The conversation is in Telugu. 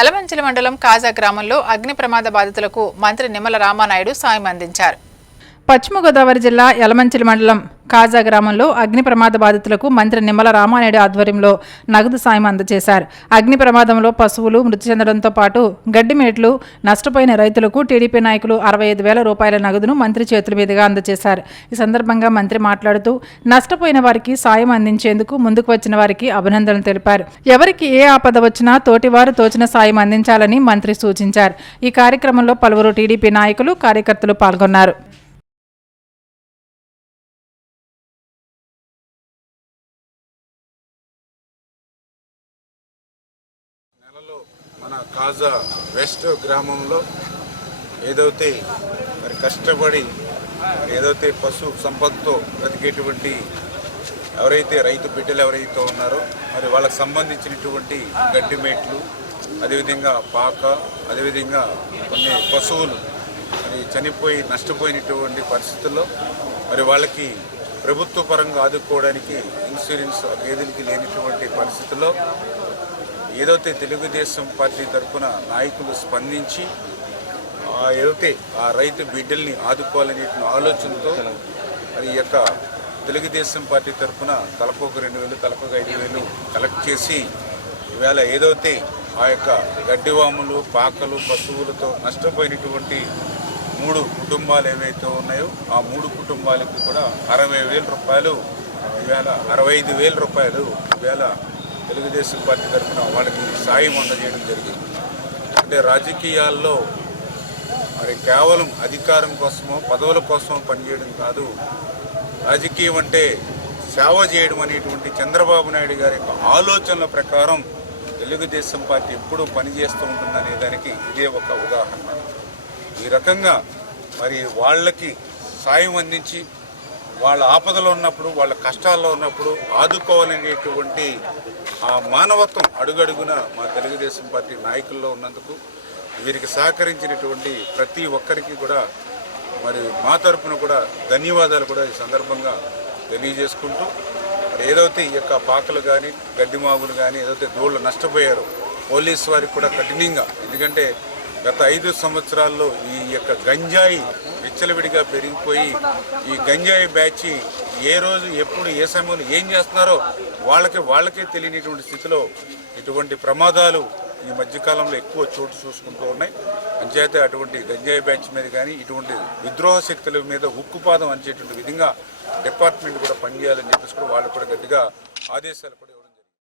ఎలమంచిలి మండలం కాజా గ్రామంలో అగ్ని ప్రమాద బాధితులకు మంత్రి నిమ్మల రామానాయుడు సాయం అందించారు. పశ్చిమ గోదావరి జిల్లా యలమంచిలి మండలం కాజా గ్రామంలో అగ్ని ప్రమాద బాధితులకు మంత్రి నిమ్మల రామానాయుడు ఆధ్వర్యంలో నగదు సాయం అందజేశారు. అగ్ని ప్రమాదంలో పశువులు మృతి చెందడంతో పాటు గడ్డి మేట్లు నష్టపోయిన రైతులకు టీడీపీ నాయకులు 65,000 రూపాయల నగదును మంత్రి చేతుల మీదుగా అందజేశారు. ఈ సందర్భంగా మంత్రి మాట్లాడుతూ నష్టపోయిన వారికి సాయం అందించేందుకు ముందుకు వచ్చిన వారికి అభినందనలు తెలిపారు. ఎవరికి ఏ ఆపద వచ్చినా తోటివారు తోచిన సాయం అందించాలని మంత్రి సూచించారు. ఈ కార్యక్రమంలో పలువురు టీడీపీ నాయకులు కార్యకర్తలు పాల్గొన్నారు. మన కాజా వెస్ట్ గ్రామంలో ఏదైతే మరి కష్టపడి ఏదైతే పశు సంపదతో బ్రతికేటువంటి ఎవరైతే రైతు బిడ్డలు ఎవరైతే ఉన్నారో మరి వాళ్ళకి సంబంధించినటువంటి గడ్డి మేట్లు, అదేవిధంగా పాక, అదేవిధంగా కొన్ని పశువులు మరి చనిపోయి నష్టపోయినటువంటి పరిస్థితుల్లో మరి వాళ్ళకి ప్రభుత్వ పరంగా ఆదుకోవడానికి ఇన్సూరెన్స్ గేదెలకి లేనటువంటి పరిస్థితుల్లో ఏదైతే తెలుగుదేశం పార్టీ తరఫున నాయకులు స్పందించి ఏదైతే ఆ రైతు బిడ్డల్ని ఆదుకోవాలనే ఆలోచనతో మరి ఈ యొక్క తెలుగుదేశం పార్టీ తరఫున తలకొక 2,000, తలకొక 5,000 కలెక్ట్ చేసి ఈవేళ ఏదైతే ఆ యొక్క గడ్డివాములు, పాకలు, పశువులతో నష్టపోయినటువంటి 3 కుటుంబాలు ఏవైతే ఉన్నాయో ఆ 3 కుటుంబాలకు కూడా 60,000 రూపాయలు, ఈవేళ 65,000 రూపాయలు ఈవేళ తెలుగుదేశం పార్టీ తరఫున వాళ్ళకి సాయం అందజేయడం జరిగింది. అంటే రాజకీయాల్లో మరి కేవలం అధికారం కోసమో పదవుల కోసమో పనిచేయడం కాదు, రాజకీయం అంటే సేవ చేయడం అనేటువంటి చంద్రబాబు నాయుడు గారి యొక్క ఆలోచనల ప్రకారం తెలుగుదేశం పార్టీ ఎప్పుడూ పనిచేస్తూ ఉంటుందనే దానికి ఇదే ఒక ఉదాహరణ. ఈ రకంగా మరి వాళ్ళకి సాయం అందించి వాళ్ళ ఆపదలో ఉన్నప్పుడు, వాళ్ళ కష్టాల్లో ఉన్నప్పుడు ఆదుకోవాలనేటువంటి ఆ మానవత్వం అడుగడుగున మా తెలుగుదేశం పార్టీ నాయకుల్లో ఉన్నందుకు వీరికి సహకరించినటువంటి ప్రతి ఒక్కరికి కూడా మరి మా తరఫున కూడా ధన్యవాదాలు కూడా ఈ సందర్భంగా తెలియజేసుకుంటూ మరి ఏదైతే ఈ యొక్క పాకలు కానీ గడ్డిమావులు కానీ ఏదైతే దోళ్ళు నష్టపోయారో పోలీసు వారికి కూడా కఠినంగా, ఎందుకంటే గత 5 సంవత్సరాల్లో ఈ యొక్క గంజాయి విచ్చలవిడిగా పెరిగిపోయి ఈ గంజాయి బ్యాచ్ ఏ రోజు ఎప్పుడు ఏ సమయంలో ఏం చేస్తున్నారో వాళ్ళకే తెలియనిటువంటి స్థితిలో ఇటువంటి ప్రమాదాలు ఈ మధ్యకాలంలో ఎక్కువ చోటు చూసుకుంటూ ఉన్నాయి. అంచేతే అటువంటి గంజాయి బ్యాచ్ మీద కానీ ఇటువంటి విద్రోహ శక్తుల మీద ఉక్కుపాదం అంచేటువంటి విధంగా డిపార్ట్మెంట్ కూడా పనిచేయాలని చెప్పేసి కూడా వాళ్ళు కూడా గట్టిగా ఆదేశాలు కూడా